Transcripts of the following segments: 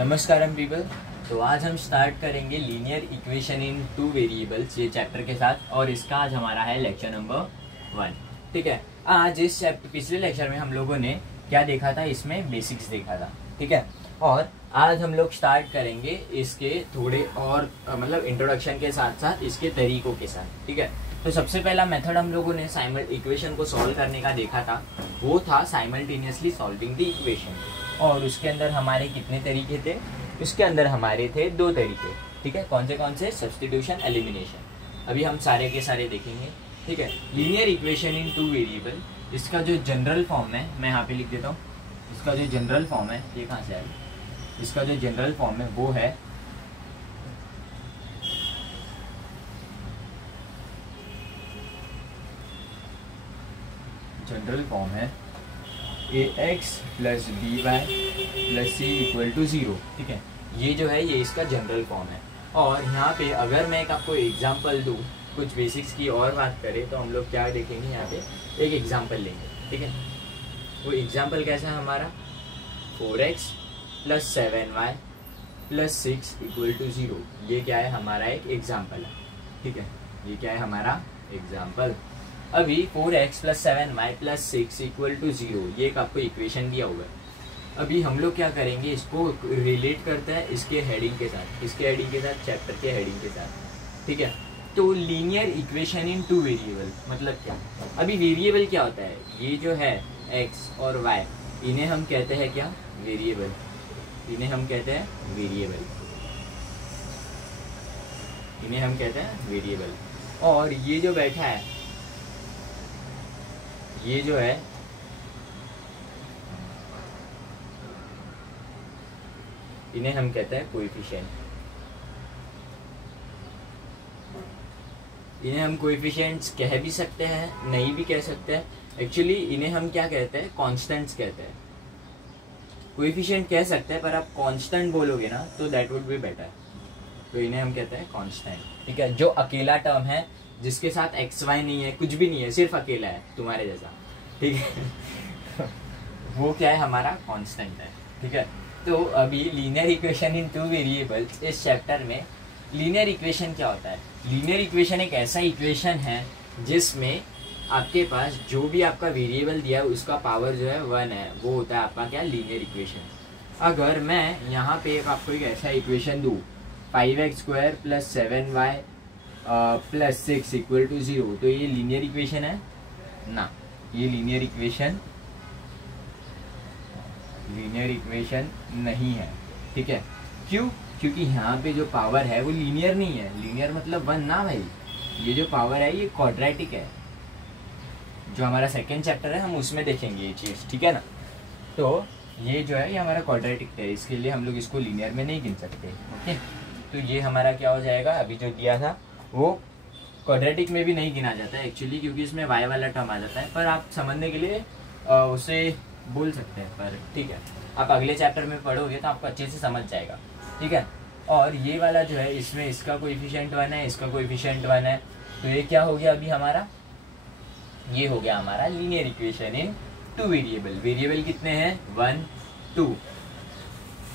नमस्कारम people. तो आज हम स्टार्ट करेंगे linear equation in two variables ये चैप्टर के साथ, और इसका आज हमारा है लेक्चर नंबर 1। ठीक है, आज इस चैप्टर पिछले लेक्चर में हम लोगों ने क्या देखा था, इसमें बेसिक्स देखा था। ठीक है, और आज हम लोग स्टार्ट करेंगे इसके थोड़े और मतलब इंट्रोडक्शन के साथ साथ इसके तरीकों के साथ। ठीक है, तो सबसे पहला मेथड हम लोगों ने इक्वेशन को सॉल्व करने का देखा था, वो था साइमल्टेनियसली सॉल्विंग द इक्वेशन। और उसके अंदर हमारे कितने तरीके थे? उसके अंदर हमारे थे 2 तरीके। ठीक है, कौन से? Substitution, elimination. अभी हम सारे के सारे देखेंगे। ठीक है, linear equation in two variable, इसका जो जनरल फॉर्म है मैं यहाँ पे लिख देता हूँ। इसका जो जनरल फॉर्म है, ये कहाँ से आएगा? इसका जो जनरल फॉर्म है वो है ax plus B Y plus C equal to 0। ठीक है, ये जो है ये इसका जनरल फॉर्म है। और यहाँ पे अगर मैं एक आपको एग्जांपल दूँ, कुछ बेसिक्स की और बात करें तो हम लोग क्या देखेंगे, यहाँ पे एक एग्जांपल लेंगे। ठीक है, वो एग्जांपल कैसा है हमारा? 4x plus 7y plus 6 equal to 0। ये क्या है? हमारा एक एग्जाम्पल है। ठीक है, ये क्या है? हमारा एग्जाम्पल। अभी 4x plus 7y plus 6 equal to 0, ये एक आपको इक्वेशन दिया हुआ है। अभी हम लोग क्या करेंगे, इसको रिलेट करते हैं इसके हेडिंग के साथ, इसके हेडिंग के साथ, चैप्टर के हेडिंग के साथ। ठीक है, तो linear equation in two variable मतलब क्या? अभी वेरिएबल क्या होता है? ये जो है x और y, इन्हें हम कहते हैं क्या? वेरिएबल। इन्हें हम कहते हैं वेरिएबल। इन्हें हम कहते हैं वेरिएबल। और ये जो बैठा है, ये जो है इन्हें हम कहते हैं कोएफिशिएंट। इन्हें हम कोएफिशिएंट्स कह भी सकते हैं, नहीं भी कह सकते हैं। एक्चुअली इन्हें हम क्या कहते हैं? कांस्टेंट्स कहते हैं। कोएफिशिएंट कह सकते हैं, पर आप कांस्टेंट बोलोगे ना तो दैट वुड बी बेटर। तो इन्हें हम कहते हैं कांस्टेंट। ठीक है, जो अकेला टर्म है, जिसके साथ एक्स वाई नहीं है, कुछ भी नहीं है, सिर्फ अकेला है, तुम्हारे जैसा। ठीक है वो क्या है? हमारा कांस्टेंट है। ठीक है, तो अभी linear equation in two variables, इस चैप्टर में लीनियर इक्वेशन क्या होता है? लीनियर इक्वेशन एक ऐसा इक्वेशन है जिसमें आपके पास जो भी आपका वेरिएबल दिया है उसका पावर जो है 1 है, वो होता है आपका क्या? Linear equation. अगर मैं यहाँ पे आपको एक ऐसा इक्वेशन दूँ, 5x² plus 7y plus 6 equal to 0, तो ये लीनियर इक्वेशन है ना? ये लीनियर इक्वेशन नहीं है। ठीक है, क्यों? क्योंकि यहाँ पे जो पावर है वो लीनियर नहीं है। लीनियर मतलब 1 ना भाई। ये जो पावर है ये क्वाड्रेटिक है। जो हमारा सेकेंड चैप्टर है हम उसमें देखेंगे ये चीज़। ठीक है ना? तो ये जो है ये हमारा क्वाड्रेटिक है, इसके लिए हम लोग इसको लीनियर में नहीं गिन सकते। ओके, तो ये हमारा क्या हो जाएगा? अभी जो दिया था वो क्वाड्रेटिक में भी नहीं गिना जाता है एक्चुअली, क्योंकि इसमें y वाला टर्म आ जाता है। पर आप समझने के लिए उसे बोल सकते हैं, पर ठीक है, आप अगले चैप्टर में पढ़ोगे तो आपको अच्छे से समझ जाएगा। ठीक है, और ये वाला जो है इसमें इसका कोएफिशिएंट 1 है, इसका कोएफिशिएंट 1 है, तो ये क्या हो गया? अभी हमारा ये हो गया हमारा linear equation in two variable. Variable कितने हैं? 1 2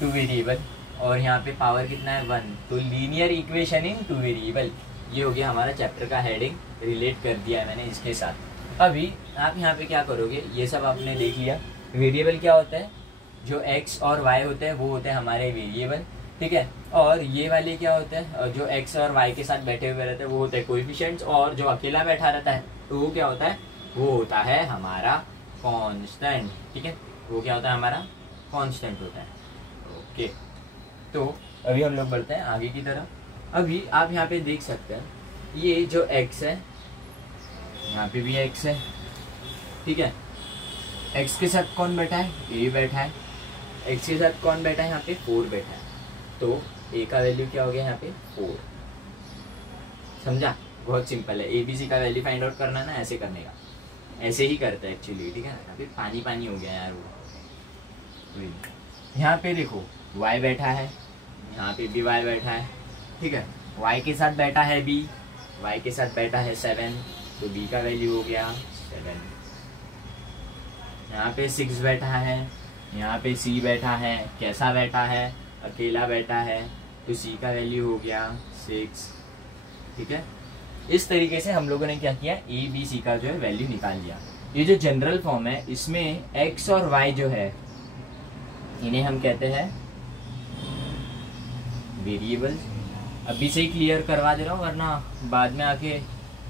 वेरिएबल, और यहाँ पे पावर कितना है? 1। तो linear equation in two variable, ये हो गया हमारा चैप्टर का हेडिंग। रिलेट कर दिया है मैंने इसके साथ। अभी आप यहाँ पे क्या करोगे, ये सब आपने देख लिया। वेरिएबल क्या होता है? जो x और y होते हैं वो होते हैं हमारे वेरिएबल। ठीक है, और ये वाले क्या होते हैं? जो x और y के साथ बैठे हुए रहते हैं वो होते हैं कोएफिशिएंट्स, और जो अकेला बैठा रहता है तो वो क्या होता है? वो होता है हमारा कांस्टेंट। ठीक है, वो क्या होता है? हमारा कांस्टेंट होता है। ओके, तो अभी हम लोग बढ़ते हैं आगे की तरफ। अभी आप यहाँ पे देख सकते हैं, ये जो x है, यहाँ पे भी x है। ठीक है, x के साथ कौन बैठा है? a बैठा है। x के साथ कौन बैठा है? यहाँ पे 4 बैठा है। तो a का वैल्यू क्या हो गया? यहाँ पे 4। समझा? बहुत सिंपल है। ABC का वैल्यू फाइंड आउट करना ना, ऐसे करने का, ऐसे ही करता है एक्चुअली। ठीक है ना? यहाँ पे पानी पानी हो गया यार वो। यहाँ पे देखो y बैठा है, यहाँ पे भी y बैठा है। ठीक है, y के साथ बैठा है b, y के साथ बैठा है 7, तो b का वैल्यू हो गया 7। यहाँ पे 6 बैठा है, यहाँ पे c बैठा है। कैसा बैठा है? अकेला बैठा है तो सी का वैल्यू हो गया 6, ठीक है। इस तरीके से हम लोगों ने क्या किया, ए बी सी का जो है वैल्यू निकाल लिया। ये जो जनरल फॉर्म है इसमें एक्स और वाई जो है इन्हें हम कहते हैं वेरिएबल्स। अभी से ही क्लियर करवा दे रहा हूँ वरना बाद में आके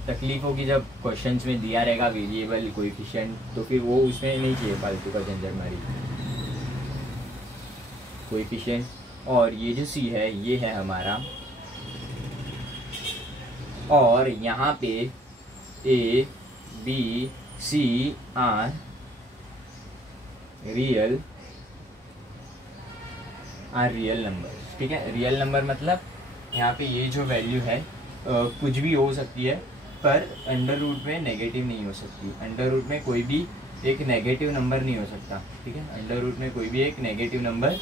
तकलीफ होगी जब क्वेश्चंस में दिया रहेगा वेरिएबल कोएफिशिएंट, तो फिर वो उसमें नहीं चाहिए फालतू का झंझटमारी। कोएफिशिएंट और ये जो सी है ये है हमारा, और यहाँ पे A B C are real number, ठीक है। रियल नंबर मतलब यहाँ पे ये जो वैल्यू है कुछ भी हो सकती है पर अंडर रूट में नेगेटिव नहीं हो सकती। अंडर रूट में कोई भी एक नेगेटिव नंबर नहीं हो सकता, ठीक है। अंडर रूट में कोई भी एक नेगेटिव नंबर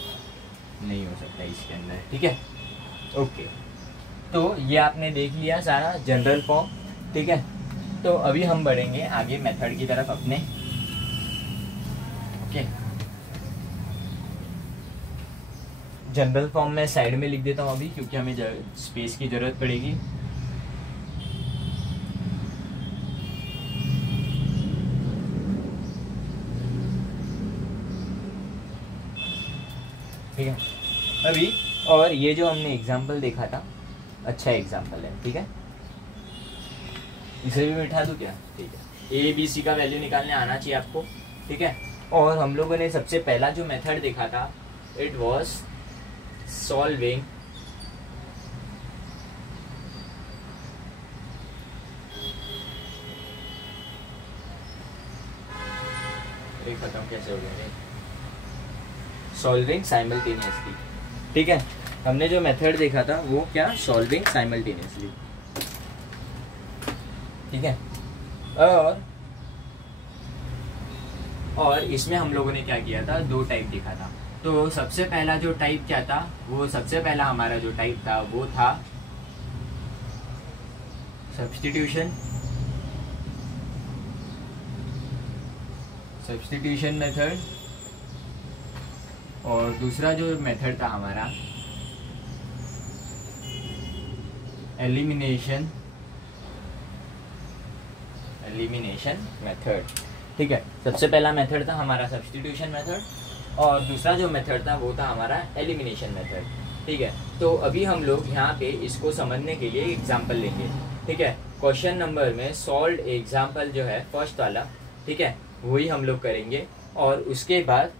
नहीं हो सकता इसके अंदर, ठीक है। ओके, तो ये आपने देख लिया सारा जनरल फॉर्म, ठीक है। तो अभी हम बढ़ेंगे आगे मेथड की तरफ अपने, ओके। जनरल फॉर्म में साइड में लिख देता हूँ अभी, क्योंकि हमें स्पेस की जरूरत पड़ेगी। ठीक है अभी, और ये जो हमने एग्जाम्पल देखा था अच्छा एग्जाम्पल है, ठीक है। इसे भी बिठा दूं क्या, ठीक है। ए बी सी का वैल्यू निकालने आना चाहिए आपको, ठीक है। और हम लोगों ने सबसे पहला जो मेथड देखा था इट वाज सॉल्विंग खत्म कैसे हो गया, सॉल्विंग साइमल्टेनियसली, ठीक है। हमने जो मेथड देखा था वो क्या, सॉल्विंग साइमल्टेनियसली, ठीक है। और इसमें हम लोगों ने क्या किया था, दो टाइप देखा था। तो सबसे पहला जो टाइप क्या था, वो सबसे पहला हमारा जो टाइप था वो था सब्स्टिट्यूशन मेथड, और दूसरा जो मेथड था हमारा एलिमिनेशन मेथड, ठीक है। सबसे पहला मेथड था हमारा सब्स्टिट्यूशन मेथड, और दूसरा जो मेथड था वो था हमारा एलिमिनेशन मेथड, ठीक है। तो अभी हम लोग यहाँ पे इसको समझने के लिए एग्जाम्पल लेंगे, ठीक है। क्वेश्चन नंबर में सॉल्व एग्जाम्पल जो है फर्स्ट वाला, ठीक है, वही हम लोग करेंगे। और उसके बाद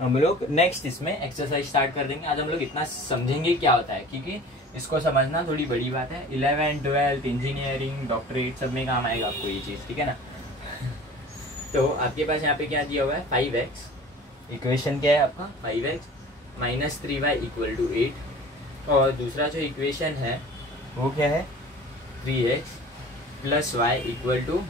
हम लोग नेक्स्ट इसमें एक्सरसाइज स्टार्ट कर देंगे। आज हम लोग इतना समझेंगे क्या होता है, क्योंकि इसको समझना थोड़ी बड़ी बात है। 11th 12th इंजीनियरिंग डॉक्टरेट सब में काम आएगा आपको ये चीज़, ठीक है ना। तो आपके पास यहाँ पे क्या दिया हुआ है, 5x, इक्वेशन क्या है आपका 5x - 3y = 8, और दूसरा जो इक्वेशन है वो क्या है 3x + y = 2,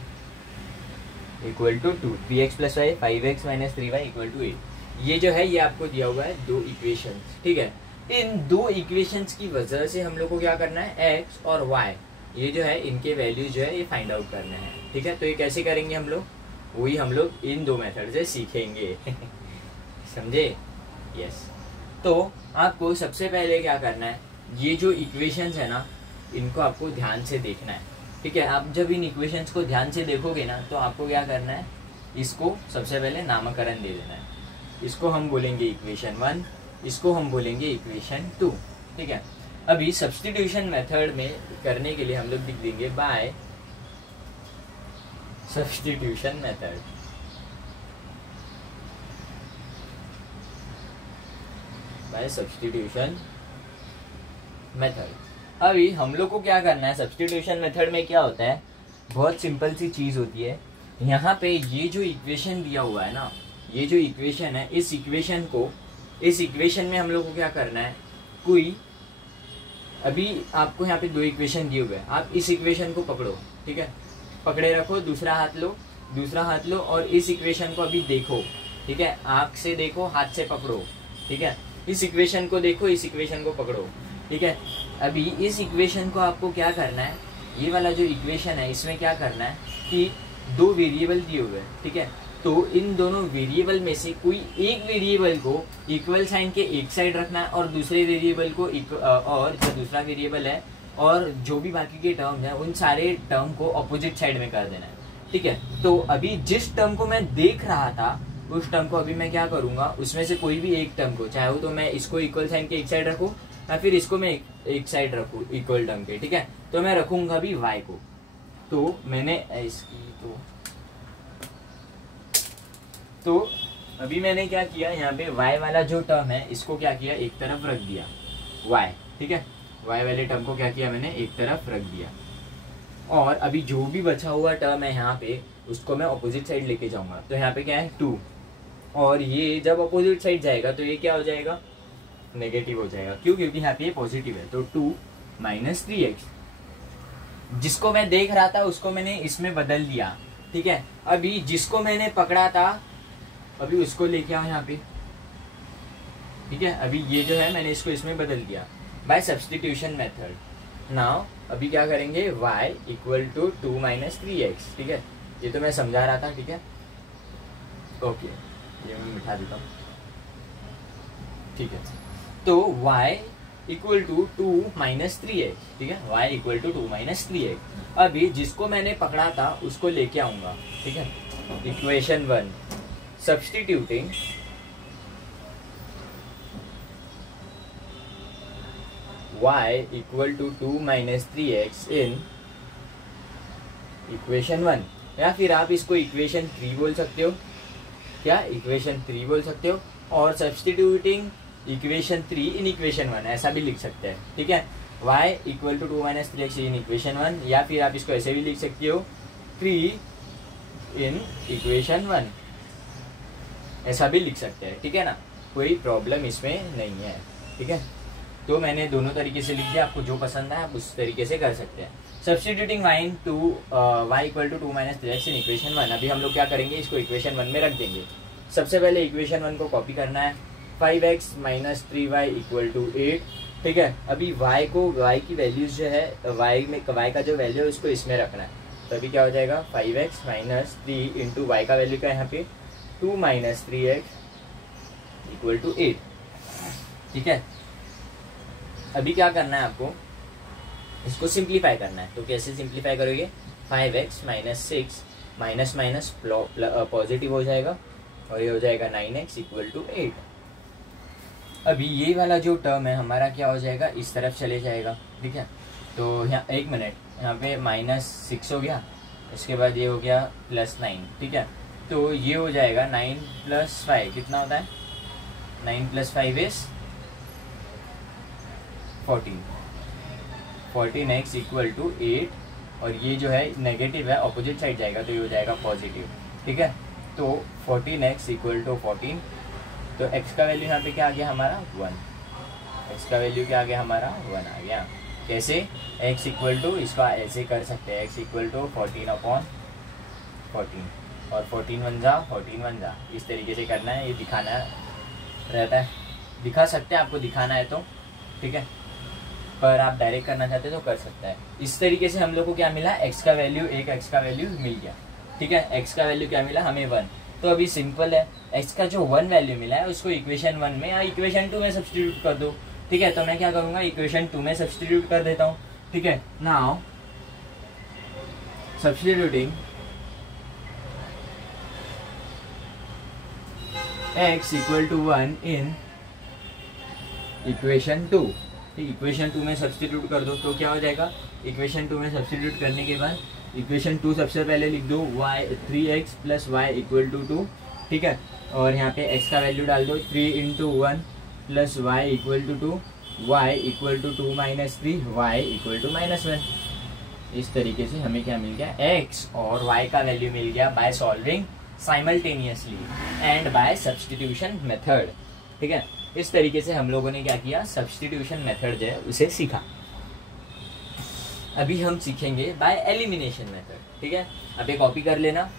3x + y 5x - 3y = 8। ये जो है ये आपको दिया हुआ है दो इक्वेशंस, ठीक है। इन दो इक्वेशंस की वजह से हम लोग को क्या करना है, x और y ये जो है इनके वैल्यू जो है ये फाइंड आउट करना है, ठीक है। तो ये कैसे करेंगे हम लोग, वही हम लोग इन दो मेथड से सीखेंगे समझे, यस। तो आपको सबसे पहले क्या करना है, ये जो इक्वेशंस है ना इनको आपको ध्यान से देखना है, ठीक है। आप जब इन इक्वेशंस को ध्यान से देखोगे ना तो आपको क्या करना है, इसको सबसे पहले नामकरण दे देना है। इसको हम बोलेंगे इक्वेशन 1, इसको हम बोलेंगे इक्वेशन 2, ठीक है। अभी सब्स्टिट्यूशन मेथड में करने के लिए हम लोग लिख देंगे by substitution method, by substitution method. अभी हम लोग को क्या करना है, सब्स्टिट्यूशन मेथड में क्या होता है, बहुत सिंपल सी चीज होती है। यहाँ पे ये जो इक्वेशन दिया हुआ है ना, ये जो इक्वेशन है, इस इक्वेशन में हम लोग को क्या करना है, कोई अभी आपको यहाँ पे दो इक्वेशन दिए हुए हैं, आप इस इक्वेशन को पकड़ो, ठीक है, पकड़े रखो, दूसरा हाथ लो और इस इक्वेशन को अभी देखो, ठीक है। आँख से देखो, हाथ से पकड़ो, ठीक है। इस इक्वेशन को देखो, इस इक्वेशन को पकड़ो, ठीक है। अभी इस इक्वेशन को आपको क्या करना है, ये वाला जो इक्वेशन है इसमें क्या करना है कि दो वेरिएबल दिए हुए हैं, ठीक है। तो इन दोनों वेरिएबल में से कोई एक वेरिएबल को इक्वल साइन के एक साइड रखना है और दूसरे वेरिएबल को और जो दूसरा वेरिएबल है और जो भी बाकी के टर्म है उन सारे टर्म को अपोजिट साइड में कर देना है, ठीक है। तो अभी जिस टर्म को मैं देख रहा था उस टर्म को अभी मैं क्या करूंगा, उसमें से कोई भी एक टर्म को, चाहे तो मैं इसको इक्वल साइन के एक साइड रखूं या फिर इसको मैं एक साइड रखूं इक्वल टर्म के, ठीक है। तो मैं रखूंगा अभी y को। तो मैंने इसकी तो अभी मैंने क्या किया, यहाँ पे y वाला जो टर्म है इसको क्या किया, एक तरफ रख दिया y, ठीक है। y वाले टर्म को क्या किया मैंने, एक तरफ रख दिया। और अभी जो भी बचा हुआ टर्म है यहाँ पे उसको मैं अपोजिट साइड लेके जाऊंगा। तो यहाँ पे क्या है 2, और ये जब अपोजिट साइड जाएगा तो ये क्या हो जाएगा, नेगेटिव हो जाएगा। क्यों, क्योंकि यहाँ पे ये पॉजिटिव है। तो 2 माइनस 3x, जिसको मैं देख रहा था उसको मैंने इसमें बदल दिया, ठीक है। अभी जिसको मैंने पकड़ा था अभी उसको लेके आओ यहाँ पे, ठीक है। अभी ये जो है मैंने इसको इसमें बदल दिया बाय सब्स्टिट्यूशन मेथड। नाउ अभी क्या करेंगे, y equal to 2 minus 3x, ठीक है। ये तो मैं समझा रहा था, ठीक है। ओके, ये मैं मिटा देता हूँ, ठीक है। तो y equal to 2 minus 3x, ठीक है। y equal to 2 minus 3x। अभी जिसको मैंने पकड़ा था उसको लेके आऊंगा, ठीक है। Equation 1, substituting y equal to 2 minus 3x in equation 1, या फिर आप इसको इक्वेशन 3 बोल सकते हो, क्या इक्वेशन 3 बोल सकते हो। और सब्स्टिट्यूटिंग इक्वेशन 3 इन इक्वेशन 1 ऐसा भी लिख सकते हैं, ठीक है। y equal to 2 minus 3x in equation 1, या फिर आप इसको ऐसे भी लिख सकते हो 3 इन इक्वेशन 1, ऐसा भी लिख सकते हैं, ठीक है ना। कोई प्रॉब्लम इसमें नहीं है, ठीक है। तो मैंने दोनों तरीके से लिख दिया, आपको जो पसंद है आप उस तरीके से कर सकते हैं। Substituting y equal to 2 minus 3x in equation 1। अभी हम लोग क्या करेंगे, इसको इक्वेशन 1 में रख देंगे। सबसे पहले इक्वेशन 1 को कॉपी करना है, 5x minus 3y equal to 8, ठीक है। अभी y की वैल्यूज जो है y का जो वैल्यू है उसको इसमें रखना है। तो अभी क्या हो जाएगा, 5x माइनस 3 इंटू वाई का वैल्यू क्या है यहाँ पे 2 माइनस 3x इक्वल टू 8, ठीक है। अभी क्या करना है आपको, इसको सिंप्लीफाई करना है। तो कैसे सिंप्लीफाई करोगे, 5x minus 6 minus minus positive हो जाएगा और ये हो जाएगा 9x इक्वल टू 8। अभी ये वाला जो टर्म है हमारा क्या हो जाएगा, इस तरफ चले जाएगा, ठीक है। तो यहाँ एक मिनट, यहाँ पे -6 हो गया, इसके बाद ये हो गया +9, ठीक है। तो ये हो जाएगा 9 + 5 कितना होता है, 9 + 5 इज 14x इक्वल टू 8, और ये जो है नेगेटिव है अपोजिट साइड जाएगा तो ये हो जाएगा पॉजिटिव, ठीक है। तो 14x इक्वल टू 14, तो x का वैल्यू यहाँ पे क्या आ गया हमारा 1, x का वैल्यू क्या आ गया हमारा 1 आ गया। कैसे, x इक्वल टू, इसको ऐसे कर सकते हैं, x इक्वल टू 14/14 और 14 1 जा 14 1 जा, इस तरीके से करना है। ये दिखाना रहता है, दिखा सकते हैं आपको दिखाना है तो, ठीक है। पर आप डायरेक्ट करना चाहते तो कर सकता है। इस तरीके से हम लोग को क्या मिला, x का वैल्यू, एक x का वैल्यू मिल गया, ठीक है। x का वैल्यू क्या मिला हमें 1। तो अभी सिंपल है, x का जो 1 वैल्यू मिला है उसको इक्वेशन 1 में या इक्वेशन 2 में सब्स्टिट्यूट कर दो, ठीक है। तो मैं क्या करूंगा, इक्वेशन 2 में सब्स्टिट्यूट कर देता हूँ, ठीक है। Now substituting x equal to 1 in equation 2, equation 2 में सब्स्टिट्यूट कर दो तो क्या हो जाएगा, इक्वेशन 2 में सब्स्टिट्यूट करने के बाद इक्वेशन 2 सबसे पहले लिख दो 3x + y इक्वल टू 2, ठीक है। और यहाँ पे x का वैल्यू डाल दो 3 × 1 + y equal to 2, y equal to 2 minus 3, y equal to -1। इस तरीके से हमें क्या मिल गया, x और y का वैल्यू मिल गया by solving simultaneously and by substitution method, ठीक है। इस तरीके से हम लोगों ने क्या किया, सब्स्टिट्यूशन मेथड जो है उसे सीखा। अभी हम सीखेंगे बाय एलिमिनेशन मेथड, ठीक है। अब ये कॉपी कर लेना,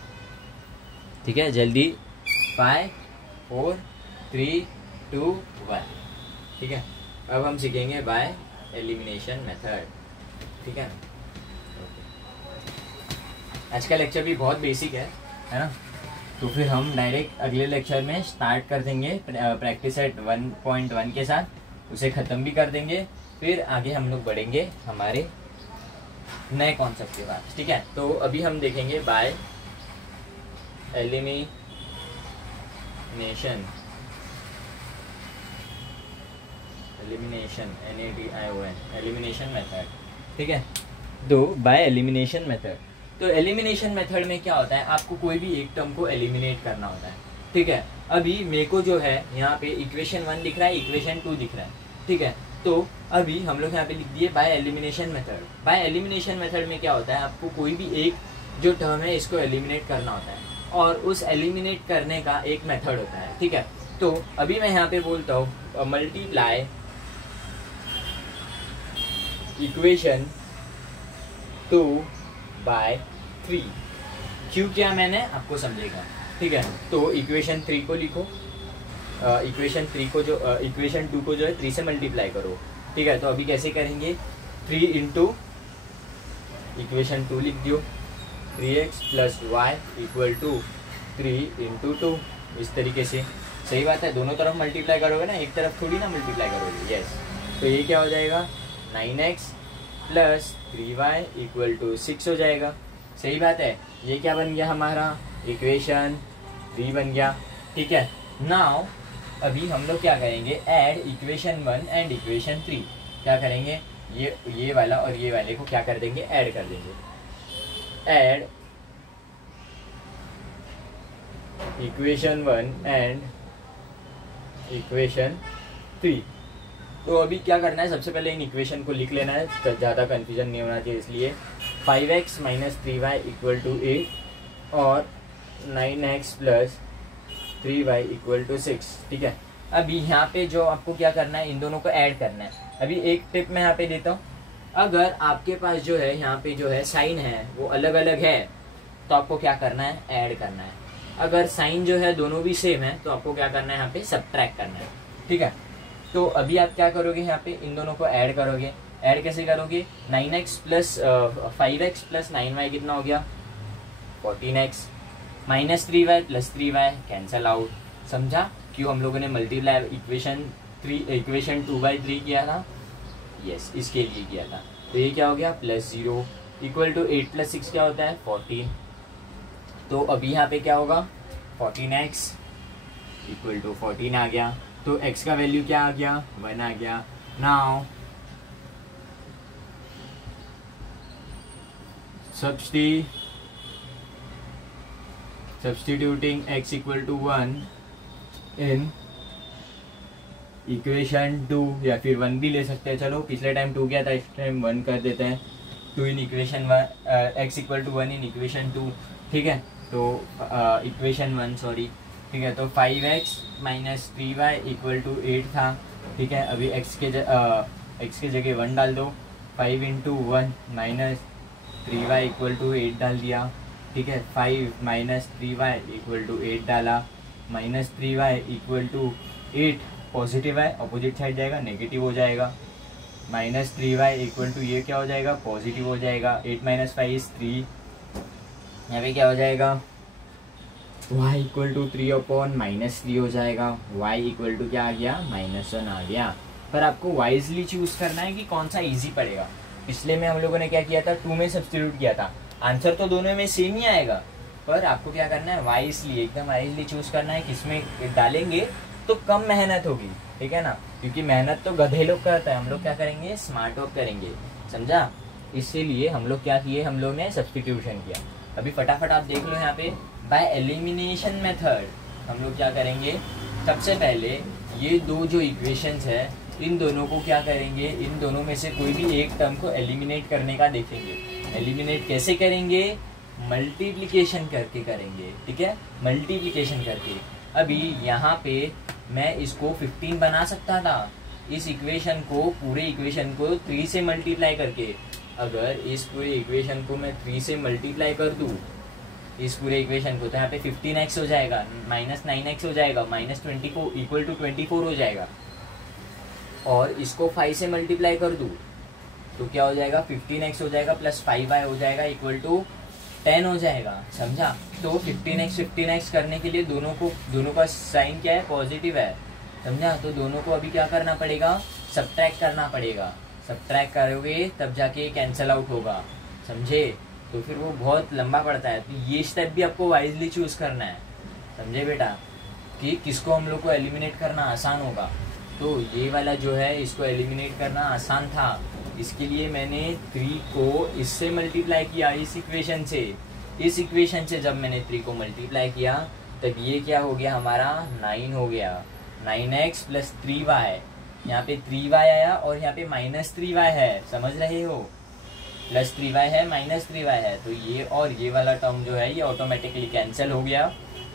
ठीक है, जल्दी। 5 4 3 2 1, ठीक है। अब हम सीखेंगे बाय एलिमिनेशन मेथड, ठीक है। आज का लेक्चर भी बहुत बेसिक है ना। तो फिर हम डायरेक्ट अगले लेक्चर में स्टार्ट कर देंगे प्रैक्टिस सेट 1.1 के साथ, उसे ख़त्म भी कर देंगे। फिर आगे हम लोग बढ़ेंगे हमारे नए कॉन्सेप्ट के बाद, ठीक है। तो अभी हम देखेंगे बाय एलिमिनेशन एलिमिनेशन मेथड, ठीक है। तो बाय एलिमिनेशन मेथड, तो एलिमिनेशन मेथड में क्या होता है, आपको कोई भी एक टर्म को एलिमिनेट करना होता है, ठीक है। अभी मेरे को जो है यहाँ पे इक्वेशन 1 दिख रहा है, इक्वेशन 2 दिख रहा है, ठीक है। तो अभी हम लोग यहाँ पे लिख दिए by elimination method. By elimination method में क्या होता है, आपको कोई भी एक जो टर्म है इसको एलिमिनेट करना होता है, और उस एलिमिनेट करने का एक मेथड होता है, ठीक है। तो अभी मैं यहाँ पे बोलता हूँ मल्टीप्लाई इक्वेशन 2 बाय 3। क्यों किया मैंने, आपको समझेगा, ठीक है। तो इक्वेशन 3 को लिखो, इक्वेशन 3 को जो इक्वेशन 2 को जो है 3 से मल्टीप्लाई करो, ठीक है। तो अभी कैसे करेंगे, 3 इंटू इक्वेशन 2 लिख दियो, 3x plus Y equal to 3 into 2, इस तरीके से। सही बात है, दोनों तरफ मल्टीप्लाई करोगे ना, एक तरफ थोड़ी ना मल्टीप्लाई करोगे, यस। तो ये क्या हो जाएगा, 9x plus 3y equal to 6 हो जाएगा। सही बात है, ये क्या बन गया हमारा, इक्वेशन 3 बन गया, ठीक है। नाउ अभी हम लोग क्या करेंगे, ऐड इक्वेशन 1 एंड इक्वेशन 3। क्या करेंगे, ये वाला और ये वाले को क्या कर देंगे, ऐड कर देंगे। Add equation 1 and equation 3। तो अभी क्या करना है, सबसे पहले इन इक्वेशन को लिख लेना है, ज़्यादा कन्फ्यूजन नहीं होना चाहिए, इसलिए 5x minus 3y equal to 8 और 9x plus 3y equal to 6, ठीक है। अभी यहाँ पे जो आपको क्या करना है, इन दोनों को ऐड करना है। अभी एक टिप मैं यहाँ पे देता हूँ, अगर आपके पास जो है यहाँ पे जो है साइन है वो अलग अलग है, तो आपको क्या करना है, ऐड करना है। अगर साइन जो है दोनों भी सेम है, तो आपको क्या करना है, यहाँ पे सब्ट्रैक्ट करना है, ठीक है। तो अभी आप क्या करोगे, यहाँ पे इन दोनों को ऐड करोगे। ऐड कैसे करोगे, 9x plus 5x plus 9y कितना हो गया, 14x minus 3y plus 3y cancel out. समझा क्यों हम लोगों ने मल्टीप्लाई इक्वेशन 2/3 किया था, यस, इसके लिए किया था। तो ये क्या हो गया, प्लस 0 इक्वल टू 8 प्लस 6 क्या होता है, 14। तो अभी यहाँ पे क्या होगा, 14x इक्वल टू 14 आ गया। तो x का वैल्यू क्या आ गया, 1 आ गया। Now substituting x equal to 1 in equation 2, या फिर 1 भी ले सकते हैं, चलो पिछले टाइम 2 किया था, इस टाइम 1 कर देते हैं। 2 in equation 1, x equal to 1 in equation 2, ठीक है। तो इक्वेशन 1 सॉरी, ठीक है। तो 5x minus 3y equal to 8 था, ठीक है। अभी x के जगह 1 डाल दो, 5 into 1 minus 3y equal to 8 डाल दिया, ठीक है। 5 माइनस 3y इक्वल टू 8 डाला, minus 3y equal to 8 positive है, अपोजिट साइड जाएगा, नेगेटिव हो जाएगा। माइनस 3y इक्वल टू ये क्या हो जाएगा, पॉजिटिव हो जाएगा। 8 माइनस 5 इज 3, यहाँ पे क्या हो जाएगा, y equal to 3 upon minus 3 हो जाएगा। y इक्वल टू क्या आ गया, -1 आ गया। पर आपको वाइजली चूज करना है कि कौन सा इजी पड़ेगा। पिछले में हम लोगों ने क्या किया था, 2 में सब्स्टिट्यूट किया था, आंसर तो दोनों में सेम ही आएगा, पर आपको क्या करना है, वाइजली एकदम वाइजली चूज करना है किसमें डालेंगे तो कम मेहनत होगी, ठीक है ना। क्योंकि मेहनत तो गधे लोग करता है, हम लोग क्या करेंगे, स्मार्ट वर्क करेंगे, समझा। इसीलिए हम लोग क्या किए, हम लोग ने सब्स्टिट्यूशन किया। अभी फटाफट आप देख लो यहाँ पे, बाय एलिमिनेशन मेथड हम लोग क्या करेंगे, सबसे पहले ये दो जो इक्वेशंस है इन दोनों को क्या करेंगे, इन दोनों में से कोई भी एक टर्म को एलिमिनेट करने का देखेंगे। एलिमिनेट कैसे करेंगे, मल्टीप्लिकेशन करके करेंगे, ठीक है, मल्टीप्लिकेशन करके। अभी यहाँ पे मैं इसको 15 बना सकता था, इस इक्वेशन को, पूरे इक्वेशन को 3 से मल्टीप्लाई करके। अगर इस पूरे इक्वेशन को मैं 3 से मल्टीप्लाई कर दूँ, इस पूरे इक्वेशन को, तो यहाँ पे 15x हो जाएगा, माइनस 9x हो जाएगा, माइनस 24 इक्वल टू 24 हो जाएगा। और इसको 5 से मल्टीप्लाई कर दूँ तो क्या हो जाएगा, 15x हो जाएगा प्लस 5y हो जाएगा इक्वल टू 10 हो जाएगा, समझा। तो 15x करने के लिए दोनों का साइन क्या है, पॉजिटिव है, समझा। तो दोनों को अभी क्या करना पड़ेगा, सब्ट्रैक्ट करना पड़ेगा। सब्ट्रैक्ट करोगे तब जाके कैंसल आउट होगा, समझे। तो फिर वो बहुत लंबा पड़ता है, तो ये स्टेप भी आपको वाइजली चूज करना है, समझे बेटा, कि किसको हम लोग को एलिमिनेट करना आसान होगा। तो ये वाला जो है इसको एलिमिनेट करना आसान था, इसके लिए मैंने 3 को इससे मल्टीप्लाई किया, इस इक्वेशन से जब मैंने 3 को मल्टीप्लाई किया तब ये क्या हो गया हमारा, 9 हो गया। 9x प्लस 3y, यहाँ पे 3y आया और यहाँ पे माइनस 3y है, समझ रहे हो। प्लस 3y है माइनस 3y है, तो ये और ये वाला टर्म जो है ये ऑटोमेटिकली कैंसिल हो गया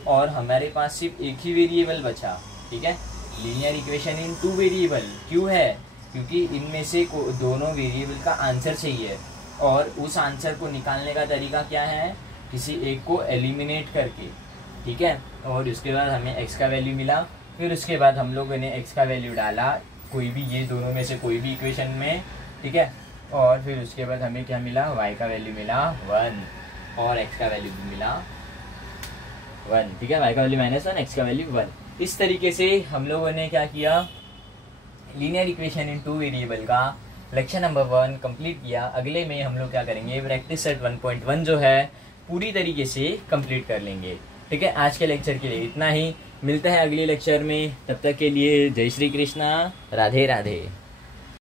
और हमारे पास सिर्फ एक ही वेरिएबल बचा, ठीक है। लीनियर इक्वेशन इन 2 वेरिएबल, क्यों है, क्योंकि इनमें से दोनों वेरिएबल का आंसर चाहिए और उस आंसर को निकालने का तरीका क्या है, किसी एक को एलिमिनेट करके, ठीक है। और उसके बाद हमें x का वैल्यू मिला, फिर उसके बाद हम लोगों ने x का वैल्यू डाला कोई भी, ये दोनों में से कोई भी इक्वेशन में, ठीक है। और फिर उसके बाद हमें क्या मिला, y का वैल्यू मिला 1 और x का वैल्यू भी मिला 1, ठीक है। y का वैल्यू -1, x का वैल्यू 1। इस तरीके से हम लोगों ने क्या किया, लीनियर इक्वेशन इन 2 वेरिएबल का लेक्चर नंबर 1 कंप्लीट किया। अगले में हम लोग क्या करेंगे, प्रैक्टिस सेट 1.1 जो है पूरी तरीके से कंप्लीट कर लेंगे, ठीक है। आज के लेक्चर के लिए इतना ही, मिलता है अगले लेक्चर में, तब तक के लिए जय श्री कृष्णा, राधे राधे।